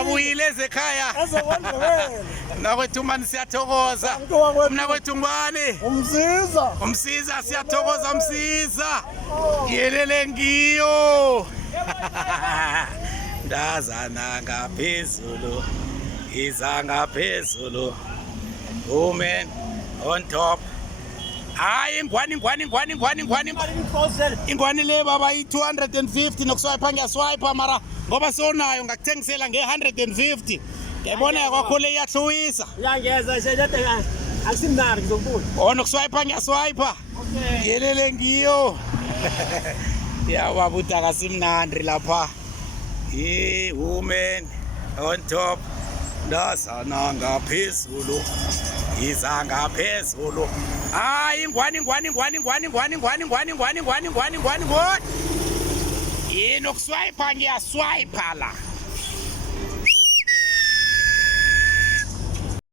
abuyile ezekhaya nakwethu mani siyathokoza mna kwethu ngubani umsiza siyathokoza msiza yelele ngiyo ndazana ngaphezulu iza ngaphezulu women on top. Hayi ingwani le baba i250 nokuswipe ngiyaswipe mara ngoba sonayo ngakuthengisela nge150 ngiyabona kwakho le iyahluwisa uyangeza nje asimnari ngizokubuza nokuswipe ngiyaswipe yelele ngiyo yawabuta kasimnandi lapha women on top ndazana ngaphezulu iza ngaphezulu. Hayi ingwani yini ukuswipe ngiyaswipe la